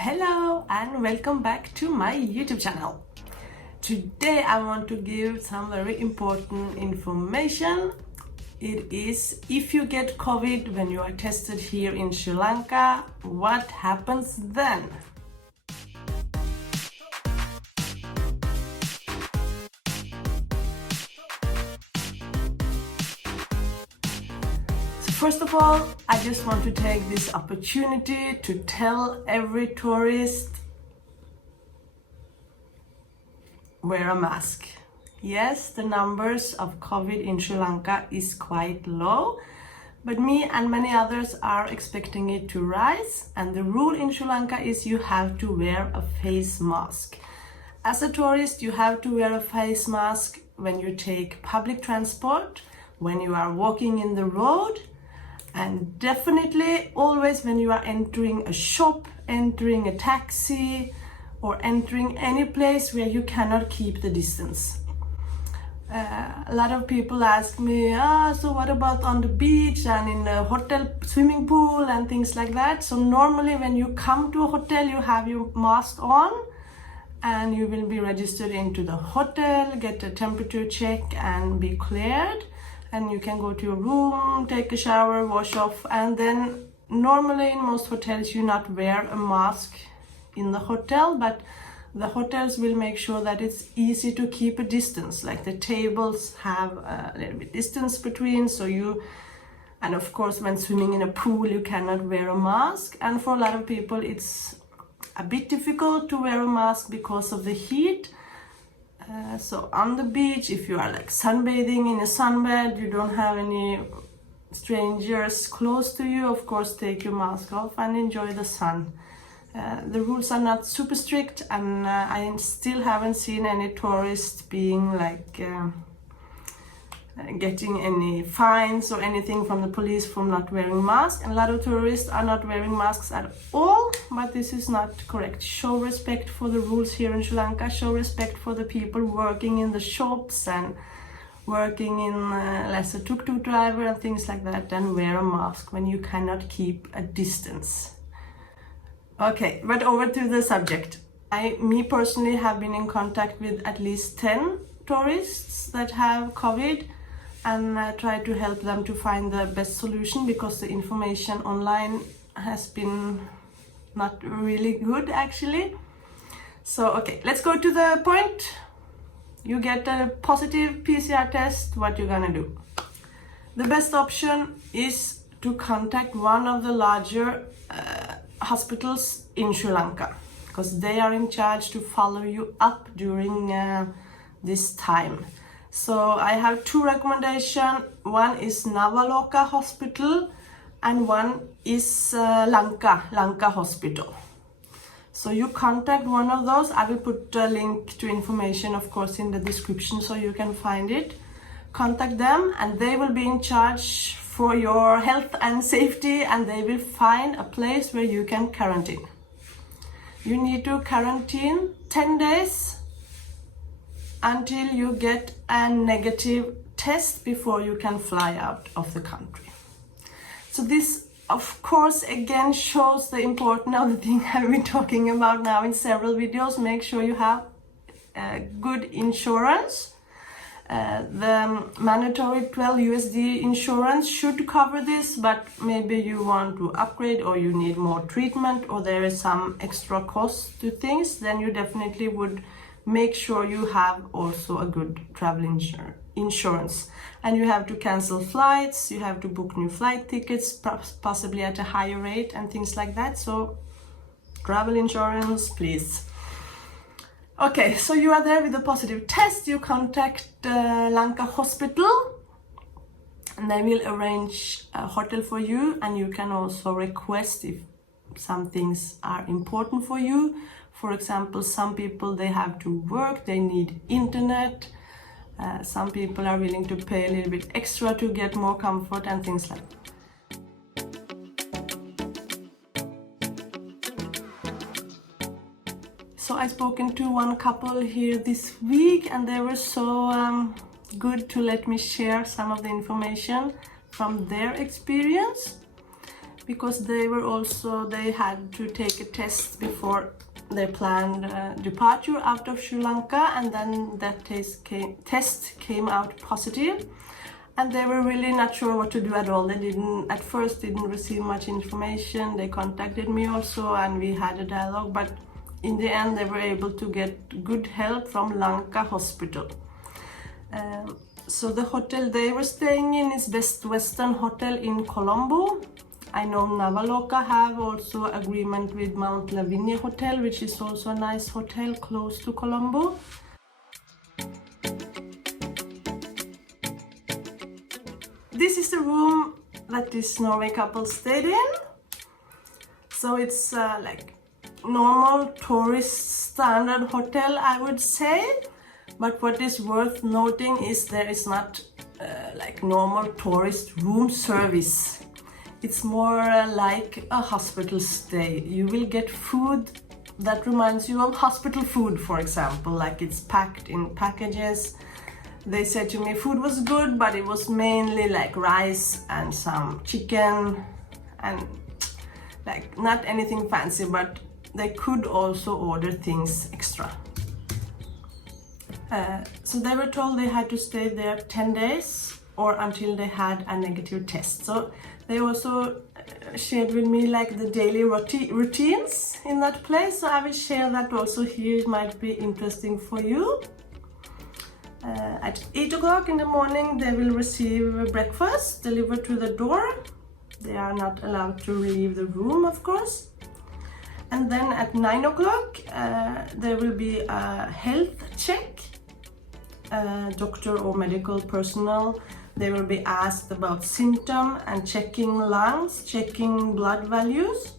Hello and welcome back to my YouTube channel. Today I want to give some very important information. It is if you get COVID when you are tested here in Sri Lanka, what happens then? First of all, I just want to take this opportunity to tell every tourist, wear a mask. Yes, the numbers of COVID in Sri Lanka is quite low, but me and many others are expecting it to rise, and the rule in Sri Lanka is you have to wear a face mask. As a tourist, you have to wear a face mask when you take public transport, when you are walking in the road, and definitely always when you are entering a shop, entering a taxi, or entering any place where you cannot keep the distance. A lot of people ask me, so what about on the beach and in a hotel swimming pool and things like that? So normally when you come to a hotel, you have your mask on and you will be registered into the hotel, get a temperature check and be cleared. And you can go to your room, take a shower, wash off, and then normally in most hotels you not wear a mask in the hotel, but the hotels will make sure that it's easy to keep a distance, like the tables have a little bit distance between, and of course when swimming in a pool you cannot wear a mask, and for a lot of people it's a bit difficult to wear a mask because of the heat. So on the beach, if you are like sunbathing in a sunbed, you don't have any strangers close to you, of course take your mask off and enjoy the sun. The rules are not super strict, and I still haven't seen any tourists being like getting any fines or anything from the police from not wearing masks. And a lot of tourists are not wearing masks at all, but this is not correct. Show respect for the rules here in Sri Lanka, show respect for the people working in the shops and working in as a tuk-tuk driver and things like that, and wear a mask when you cannot keep a distance. Okay, but over to the subject. Me personally have been in contact with at least 10 tourists that have COVID, and try to help them to find the best solution, because the information online has been not really good actually. So okay, let's go to the point. You get a positive PCR test, what you're gonna do? The best option is to contact one of the larger hospitals in Sri Lanka, because they are in charge to follow you up during this time. So I have two recommendations. One is Navaloka Hospital and one is Lanka Hospital. So you contact one of those. I will put a link to information, of course, in the description so you can find it. Contact them and they will be in charge for your health and safety, and they will find a place where you can quarantine. You need to quarantine 10 days until you get a negative test before you can fly out of the country. So this, of course, again shows the importance of the thing I've been talking about now in several videos. Make sure you have good insurance. The mandatory 12 USD insurance should cover this, but maybe you want to upgrade or you need more treatment or there is some extra cost to things, then you definitely would make sure you have also a good travel insurance. And you have to cancel flights, you have to book new flight tickets, possibly at a higher rate and things like that. So travel insurance, please. Okay, so you are there with a positive test, you contact Lanka Hospital and they will arrange a hotel for you, and you can also request if some things are important for you. For example, some people, they have to work, they need internet. Some people are willing to pay a little bit extra to get more comfort and things like that. So I've spoken to one couple here this week, and they were so good to let me share some of the information from their experience. because they had to take a test before their planned departure out of Sri Lanka, and then that test came out positive, and they were really not sure what to do at all. They at first didn't receive much information. They contacted me also, and we had a dialogue, but in the end they were able to get good help from Lanka Hospital. So the hotel they were staying in is Best Western Hotel in Colombo. I know Navaloka have also agreement with Mount Lavinia Hotel, which is also a nice hotel close to Colombo. This is the room that this Norway couple stayed in. So it's like normal tourist standard hotel, I would say. But what is worth noting is there is not like normal tourist room service. It's more like a hospital stay. You will get food that reminds you of hospital food, for example, like it's packed in packages. They said to me food was good, but it was mainly like rice and some chicken and like not anything fancy, but they could also order things extra. So they were told they had to stay there 10 days or until they had a negative test. So they also shared with me like the daily routines in that place. So I will share that also here. It might be interesting for you. At 8 o'clock in the morning they will receive breakfast delivered to the door. They are not allowed to leave the room, of course. And then at 9 o'clock there will be a health check. Doctor or medical personnel, they will be asked about symptoms and checking lungs, checking blood values.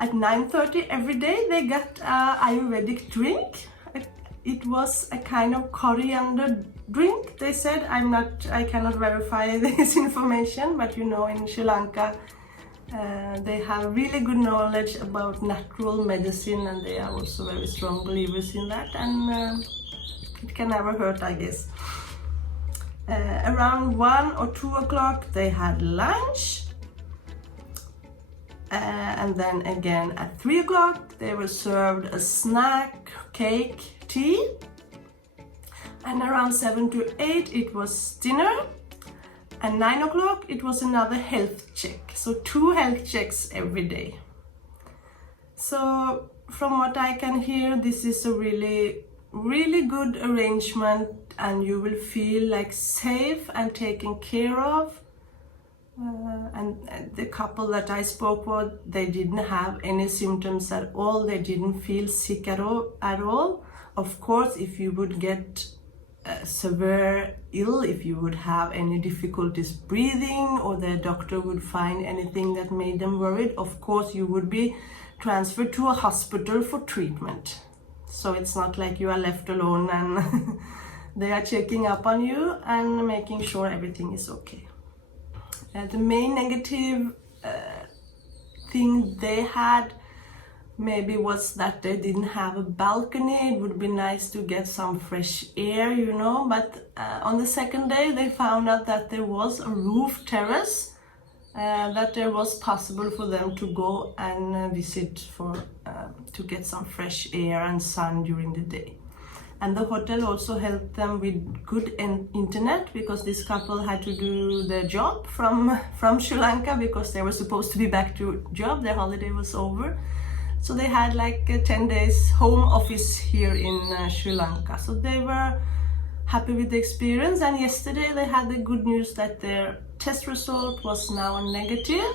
At 9:30 every day they got an Ayurvedic drink. It was a kind of coriander drink. They said, I cannot verify this information, but you know, in Sri Lanka they have really good knowledge about natural medicine, and they are also very strong believers in that, and it can never hurt, I guess. Around 1 or 2 o'clock they had lunch, and then again at 3 o'clock they were served a snack, cake, tea, and around 7 to 8 it was dinner, and 9 o'clock it was another health check. So 2 health checks every day. So from what I can hear, this is a really good arrangement, and you will feel like safe and taken care of. And the couple that I spoke with, they didn't have any symptoms at all. They didn't feel sick at all. Of course, if you would get severe ill, if you would have any difficulties breathing, or the doctor would find anything that made them worried, of course you would be transferred to a hospital for treatment. So it's not like you are left alone and they are checking up on you and making sure everything is okay. The main negative thing they had maybe was that they didn't have a balcony. It would be nice to get some fresh air, you know, but on the second day they found out that there was a roof terrace that there was possible for them to go and visit to get some fresh air and sun during the day. And the hotel also helped them with good internet, because this couple had to do their job from Sri Lanka, because they were supposed to be back to job. Their holiday was over. So they had like 10 days home office here in Sri Lanka. So they were happy with the experience, and yesterday they had the good news that their test result was now negative,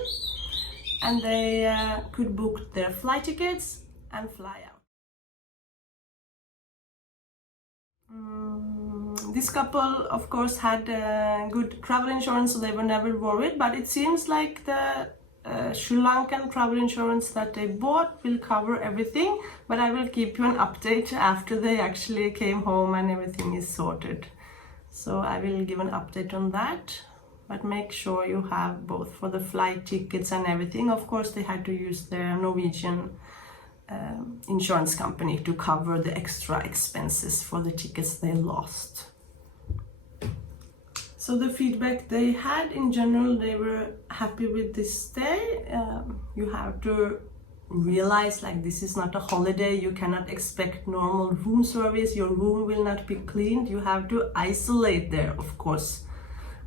and they could book their flight tickets and fly out. This couple, of course, had good travel insurance, so they were never worried, but it seems like the Sri Lankan travel insurance that they bought will cover everything, but I will keep you an update after they actually came home and everything is sorted. So I will give an update on that, but make sure you have both for the flight tickets and everything. Of course, they had to use their Norwegian insurance company to cover the extra expenses for the tickets they lost. So the feedback they had in general, they were happy with this stay. You have to realize like this is not a holiday. You cannot expect normal room service. Your room will not be cleaned. You have to isolate there, of course,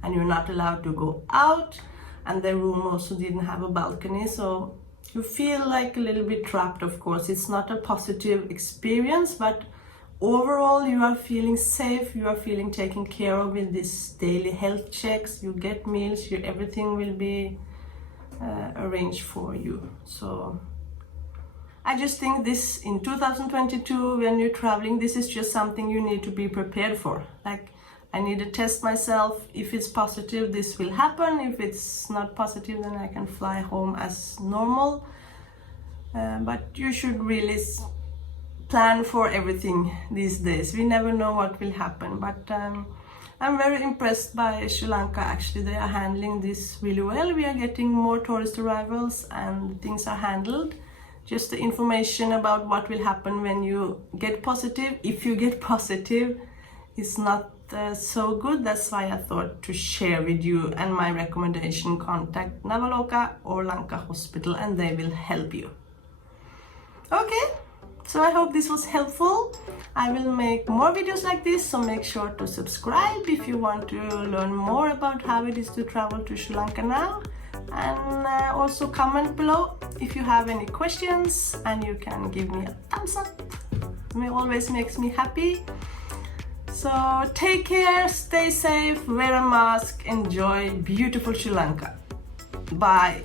and you're not allowed to go out. And the room also didn't have a balcony, so you feel like a little bit trapped. Of course, it's not a positive experience, but overall you are feeling safe, you are feeling taken care of with this daily health checks, you get meals, everything will be arranged for you. So I just think this in 2022, when you're traveling, this is just something you need to be prepared for. Like, I need to test myself. If it's positive, this will happen. If it's not positive, then I can fly home as normal. But you should really plan for everything these days. We never know what will happen, but I'm very impressed by Sri Lanka. Actually, they are handling this really well. We are getting more tourist arrivals and things are handled. Just the information about what will happen when you get positive, if you get positive, is not so good. That's why I thought to share with you, and my recommendation: contact Navaloka or Lanka Hospital and they will help you. Okay, so I hope this was helpful. I will make more videos like this, so make sure to subscribe if you want to learn more about how it is to travel to Sri Lanka now. And also comment below if you have any questions, and you can give me a thumbs up. It always makes me happy. So take care, stay safe, wear a mask, enjoy beautiful Sri Lanka. Bye.